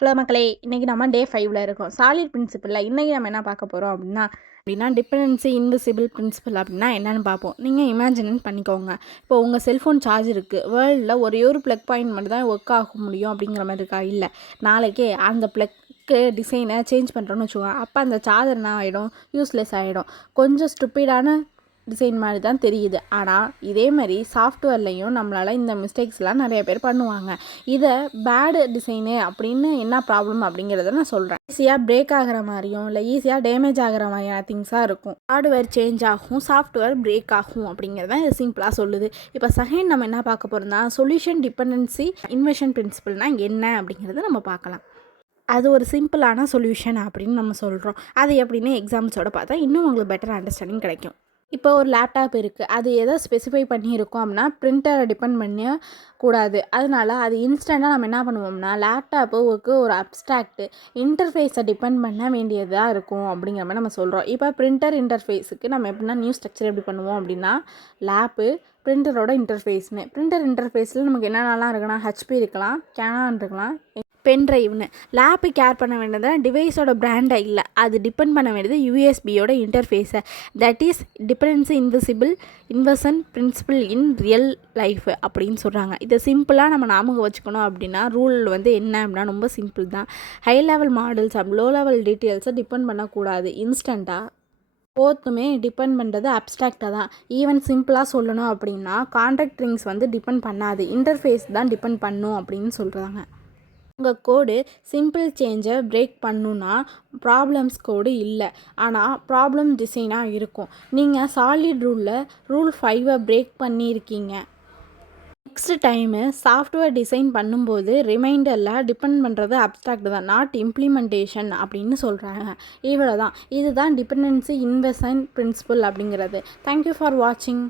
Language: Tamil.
ஹலோ மக்களே, இன்றைக்கி நம்ம டே 5ல் இருக்கோம். சாலிட் பிரின்சிபலில் இன்றைக்கி நம்ம என்ன பார்க்க போகிறோம் அப்படின்னா டிபெண்டன்சி இன்விசிபிள் பிரின்சிபல் அப்படின்னா என்னென்னு பார்ப்போம். நீங்கள் இமேஜின் பண்ணிக்கோங்க. இப்போ உங்கள் செல்ஃபோன் சார்ஜ் இருக்குது. வேர்ல்டில் ஒரே ஒரு ப்ளக் பாயிண்ட் மட்டும் தான் ஒர்க் ஆக முடியும் அப்படிங்கிற மாதிரி இருக்கா? இல்லை, நாளைக்கே அந்த ப்ளக்கு டிசைனை சேஞ்ச் பண்ணுறோன்னு வச்சுக்கோங்க. அப்போ அந்த சார்ஜர் என்ன ஆகிடும்? யூஸ்லெஸ் ஆகிடும். கொஞ்சம் ஸ்டூப்பிடான டிசைன் மாதிரி தான் தெரியுது. ஆனால் இதே மாதிரி சாஃப்ட்வேர்லேயும் நம்மளால் இந்த மிஸ்டேக்ஸ்லாம் நிறைய பேர் பண்ணுவாங்க. இதை பேடு டிசைனு அப்படின்னு என்ன ப்ராப்ளம் அப்படிங்கிறத நான் சொல்கிறேன். ஈஸியாக பிரேக் ஆகிற மாதிரியும் இல்லை ஈஸியாக டேமேஜ் ஆகிற மாதிரியான திங்ஸாக இருக்கும். ஹார்ட்வேர் சேஞ்ச் ஆகும், சாஃப்ட்வேர் பிரேக் ஆகும் அப்படிங்கிறத இது சிம்பிளாக சொல்லுது. இப்போ செகண்ட் நம்ம என்ன பார்க்க போகிறோம்னா சொல்யூஷன் டிபெண்டன்சி இன்வெர்ஷன் பிரின்சிபல்னால் என்ன அப்படிங்கிறத நம்ம பார்க்கலாம். அது ஒரு சிம்பிளான சொல்யூஷன் அப்படின்னு நம்ம சொல்கிறோம். அது எப்படின்னு எக்ஸாம்பிள்ஸோட பார்த்தா இன்னும் உங்களுக்கு பெட்டர் அண்டர்ஸ்டாண்டிங் கிடைக்கும். இப்போ ஒரு லேப்டாப் இருக்குது. அது எதை ஸ்பெசிஃபை பண்ணியிருக்கோம் அப்படின்னா பிரிண்டரை டிபெண்ட் பண்ண கூடாது. அதனால் அது இன்ஸ்டண்ட்டாக நம்ம என்ன பண்ணுவோம்னா லேப்டாப்புக்கு ஒரு அப்ஸ்ட்ராக்ட் இன்டர்ஃபேஸை டிபெண்ட் பண்ண வேண்டியதாக இருக்கும் அப்படிங்கிற மாதிரி நம்ம சொல்கிறோம். இப்போ பிரிண்டர் இன்டர்ஃபேஸுக்கு நம்ம எப்படின்னா நியூ ஸ்ட்ரக்சர் எப்படி பண்ணுவோம் அப்படின்னா லேப்பு பிரிண்டரோட இன்டர்ஃபேஸ்னு. பிரிண்டர் இன்டர்ஃபேஸில் நமக்கு என்னென்னலாம் இருக்குன்னா ஹெச்பி இருக்கலாம், கேனான் இருக்கலாம், பென்ட்ரைவ்னு. லேப்பு கேர் பண்ண வேண்டியது டிவைஸோட பிராண்டை இல்லை, அது டிபெண்ட் பண்ண வேண்டியது யூஎஸ்பியோட இன்டர்ஃபேஸை. That is dependency inversion principle in real life அப்படின்னு சொல்கிறாங்க. இதை சிம்பிளாக நம்ம ஞாபகம் வச்சுக்கணும் அப்படின்னா ரூல் என்ன அப்படின்னா ரொம்ப சிம்பிள் தான். High level models low level டீட்டெயில்ஸை டிபெண்ட் பண்ணக்கூடாது. இன்ஸ்டண்ட்டாக போத்துமே டிபெண்ட் பண்ணுறது அப்ஸ்ட்ராக்டாக தான். ஈவன் சிம்பிளாக சொல்லணும் அப்படின்னா கான்ட்ராக்ட் ரிங்ஸ் டிபெண்ட் பண்ணாது, இன்டர்ஃபேஸ் தான் டிபெண்ட் பண்ணும் அப்படின்னு சொல்கிறாங்க. உங்கள் கோடு சிம்பிள் சேஞ்சை பிரேக் பண்ணுன்னா ப்ராப்ளம்ஸ் கோடு இல்லை, ஆனால் ப்ராப்ளம் டிசைனாக இருக்கும். நீங்கள் சாலிட் ரூல் 5 பிரேக் பண்ணியிருக்கீங்க. நெக்ஸ்ட் டைமு சாஃப்ட்வேர் டிசைன் பண்ணும்போது ரிமைண்டரில் டிபெண்ட் பண்ணுறது அப்ஸ்ட்ராக்ட் தான், நாட் இம்ப்ளிமெண்டேஷன் அப்படின்னு சொல்கிறாங்க. இவ்வளோ தான். இதுதான் டிபெண்டன்சி இன்வெர்ஷன் பிரின்சிபல் அப்படிங்கிறது. தேங்க்யூ ஃபார் வாட்சிங்.